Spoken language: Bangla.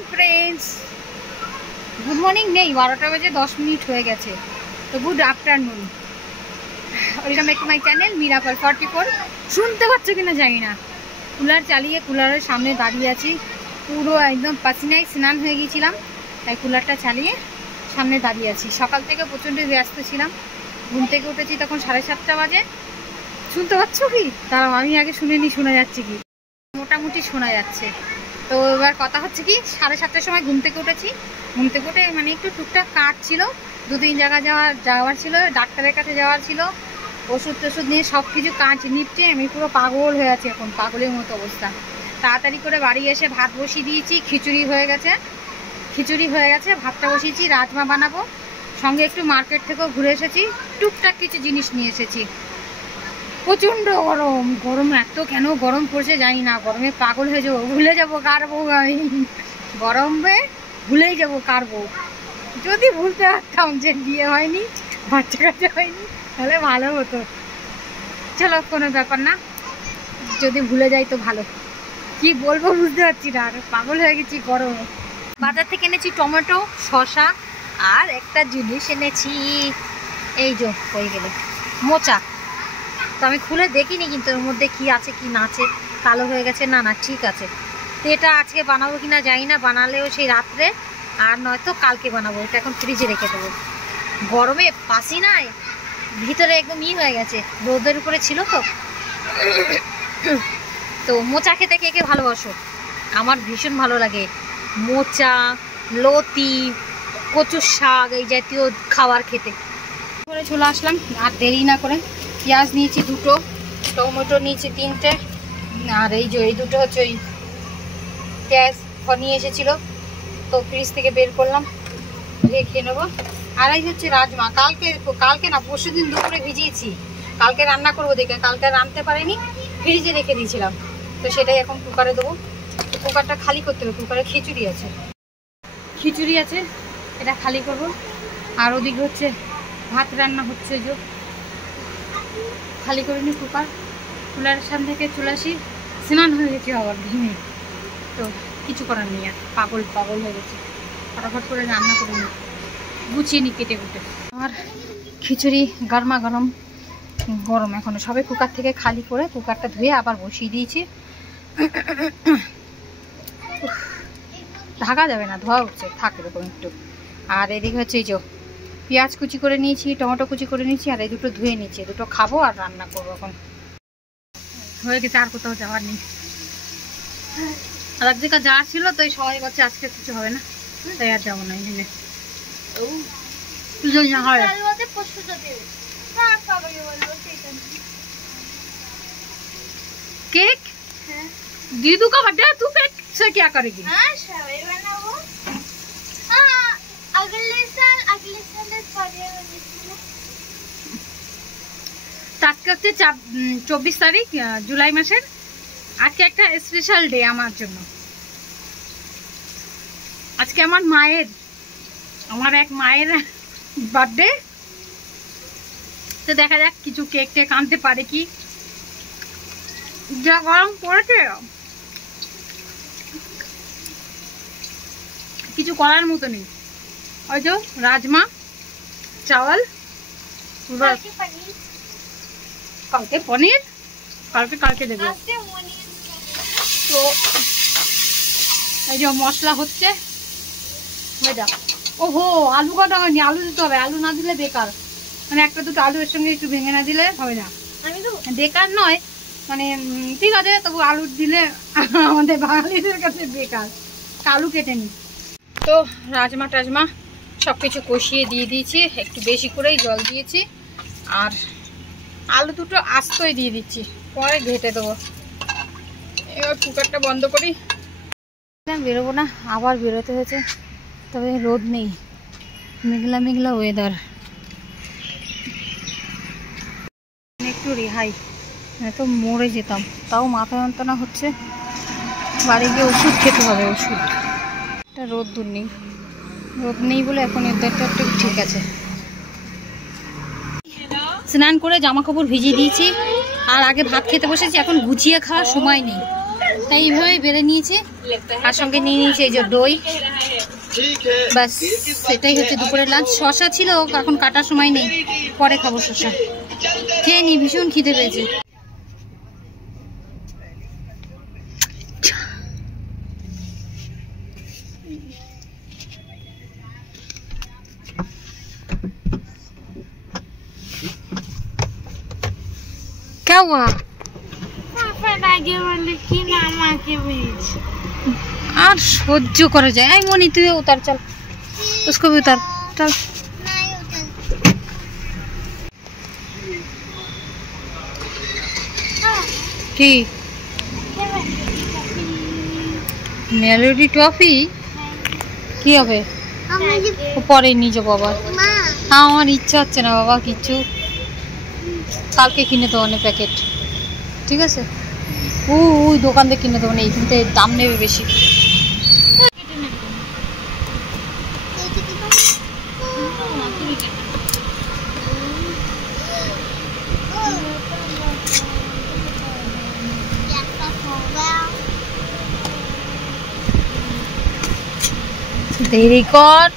মর্নিং ফ্রেন্ডস, গুড মর্নিং নেই, 12টা বাজে 10 মিনিট হয়ে গেছে। তো good afternoon, welcome back to my channel miracle 44। শুনতে পাচ্ছ কিনা জানি না, কুলার চালিয়ে কুলারের সামনে দাঁড়িয়ে আছি। পুরো একদম পাসিনায় স্নান হয়ে গিয়েছিলাম, তাই কুলারটা চালিয়ে সামনে দাঁড়িয়ে আছি। সকাল থেকে প্রচণ্ড ব্যস্ত ছিলাম, ঘুম থেকে উঠেছি তখন 7:30 বাজে। শুনতে পাচ্ছ কি? তাও আমি আগে শুনিনি, শোনা যাচ্ছে কি? মোটামুটি শোনা যাচ্ছে। তো এবার কথা হচ্ছে কি, 7:30টার সময় ঘুম থেকে উঠেছি। ঘুম থেকে উঠে মানে একটু টুকটাক কাজ ছিল, 2-3 জায়গা যাওয়ার ছিল, ডাক্তারের কাছে যাওয়ার ছিল, ওষুধ টষুধ নিয়ে সব কিছু কাজ নিপটে আমি পুরো পাগল হয়ে আছি, এখন পাগলের মতো অবস্থা। তাড়াতাড়ি করে বাড়ি এসে ভাত বসিয়ে দিয়েছি, খিচুড়ি হয়ে গেছে, ভাতটা বসিয়েছি। রাজমা বানাবো, সঙ্গে একটু মার্কেট থেকেও ঘুরে এসেছি, টুকটাক কিছু জিনিস নিয়ে এসেছি। প্রচণ্ড গরম এত কেন গরম পড়ছে জানি না, গরমে পাগল হয়ে যাবো, ভুলে যাবো কার বউ আমি, গরমে ভুলেই যাবো কার বউ। যদি ভুলতে পারতাম যে বিয়ে হয়নি, বাচ্চা কাচ্চা হয়নি, তাহলে ভালো হতো। চলো, কোনো ব্যাপার না, যদি ভুলে যাই তো ভালো। কি বলবো বুঝতে পারছি না, আর পাগল হয়ে গেছি গরমে। বাজার থেকে এনেছি টমেটো, শসা, আর একটা জিনিস এনেছি, এই যে হয়ে গেল মোচা। তো আমি খুলে দেখিনি, কিন্তু এর মধ্যে কি আছে কি না আছে, কালো হয়ে গেছে। না ঠিক আছে। তো এটা আজকে বানাবো কিনা জানি না, বানালেও সেই রাত্রে, আর নয়তো কালকে বানাবো। এটা এখন ফ্রিজে রেখে দেবো। গরমে পাসিনায় ভিতরে একদম হয়ে গেছে, রোদের উপরে ছিল তো। তো মোচা খেতে কে কে ভালোবাসো? আমার ভীষণ ভালো লাগে মোচা, লতি, কচুর শাক, এই জাতীয় খাবার খেতে। করে চলে আসলাম, আর দেরি না করে। পেঁয়াজ নিয়েছি 2টো, টমেটো নিয়েছি 3টে, আর এই যে এই 2টো হচ্ছে ওই পেঁয়াজ নিয়ে এসেছিলো, তো ফ্রিজ থেকে বের করলাম, ধুয়ে খেয়ে নেবো। আর এই হচ্ছে রাজমা, কালকে না পরশু দিন দুপুরে ভিজিয়েছি, কালকে রান্না করবো দেখে, কালকে রাঁধতে পারিনি, ফ্রিজে রেখে দিয়েছিলাম। তো সেটাই এখন কুকারে দেবো। কুকারটা খালি করতে হবে, কুকারে খিচুড়ি আছে, এটা খালি করব। আর ওদিকে হচ্ছে ভাত রান্না হচ্ছে, যে খালি করে নি কুলারের সামনে থেকে চলে আসি। স্নান হয়ে গেছি আবার ঘিমে, তো কিছু করার নেই, আর পাগল হয়ে গেছে। ফটাফট করে রান্না করে নি, গুছিয়ে নি কেটে কুটে। আমার খিচুড়ি গরম এখনো সবে কুকার থেকে খালি করে কুকারটা ধুয়ে আবার বসিয়ে দিয়েছি। ঢাকা যাবে না, ধোয়া উঠছে, থাক এরকম একটু। আর এদিকে হচ্ছে এই যে পেঁয়াজ কুচি করে নিয়েছি, টমেটো কুচি করে নিয়েছি, আর এই 2টো ধুয়ে নিয়েছি। 2টো খাবো আর রান্না করবো। এখন হয়ে গেছে, আর কোথাও যাওয়ার নেই। আর এক জায়গায় যাওয়ার ছিল, তো এই সবাই বলছে আজকে কিছু হবে না, তাই আর যাবো না। এখানে केक दीदू का बर्थडे है, तू केक से क्या करेगी? अगले साल আজকে হচ্ছে 24 তারিখ জুলাই মাসের। আজকে একটা স্পেশাল ডে আমার জন্য। আজকে আমার এক মায়ের বার্থডে। তো দেখা যাক কিছু কেক টেক আনতে পারে কি। যা গরম পড়েছে, কিছু করার মতো নেই। ওই যে রাজমা চাওয়াল, কালকে পনির, কালকে দেবে। তো এই যে মশলা হচ্ছে, ওহো আলু কাটা হয়নি, আলু দিতে হবে। আলু না দিলে বেকার, মানে একটা দুটো আলু এর সঙ্গে একটু ভেঙে না দিলে হবে না। বেকার নয়, মানে ঠিক আছে, তবু আলু দিলে আমাদের বাঙালিদের কাছে বেকার। আলু কেটে নি। তো রাজমা টাজমা সব কিছু কষিয়ে দিয়ে দিয়েছি, একটু বেশি করেই জল দিয়েছি। আর আলু 2টো আস্তই দিয়ে দিচ্ছি, পরে ঘেটে দেবো। এবার কুকারটা বন্ধ করি। বেরোবো না, আবার বেরোতে হয়েছে, তবে রোদ নেই, মেঘলা ওয়েদার, একটু রেহাই, তো মরে যেতাম। তাও মাথা যন্ত্রণা হচ্ছে, বাড়ি গিয়ে ওষুধ খেতে হবে। এটা রোদ নেই বলে এখন ওয়েদারটা একটু ঠিক আছে। স্নান করে জামা কাপড় ভিজিয়ে দিয়েছি, আর আগে ভাত খেতে বসেছি। এখন গুছিয়ে খাওয়ার সময় নেই, তাই এইভাবেই বেড়ে নিয়েছি, আর সঙ্গে নিয়ে নিয়েছি এই যে দই। বাস সেটাই হচ্ছে দুপুরের লাঞ্চ। শশা ছিল, এখন কাটার সময় নেই, পরে খাবো শশা। খেয়ে নি, ভীষণ খিদে পেয়েছে। क्या हुआ? আর সহ্য করা যায়? এই মনি তুই উতার, চল उसको भी उतार, चल। কি মেলোডি টফি? কি হবে? পরে নিয়ে যাবো আবার। হ্যাঁ, আমার ইচ্ছা হচ্ছে না বাবা কিচ্ছু, কালকে কিনে দেবো না প্যাকেট, ঠিক আছে? ওই দোকান থেকে কিনে দেবো না, এইখানতে দাম নেবে বেশি। দেরি কর।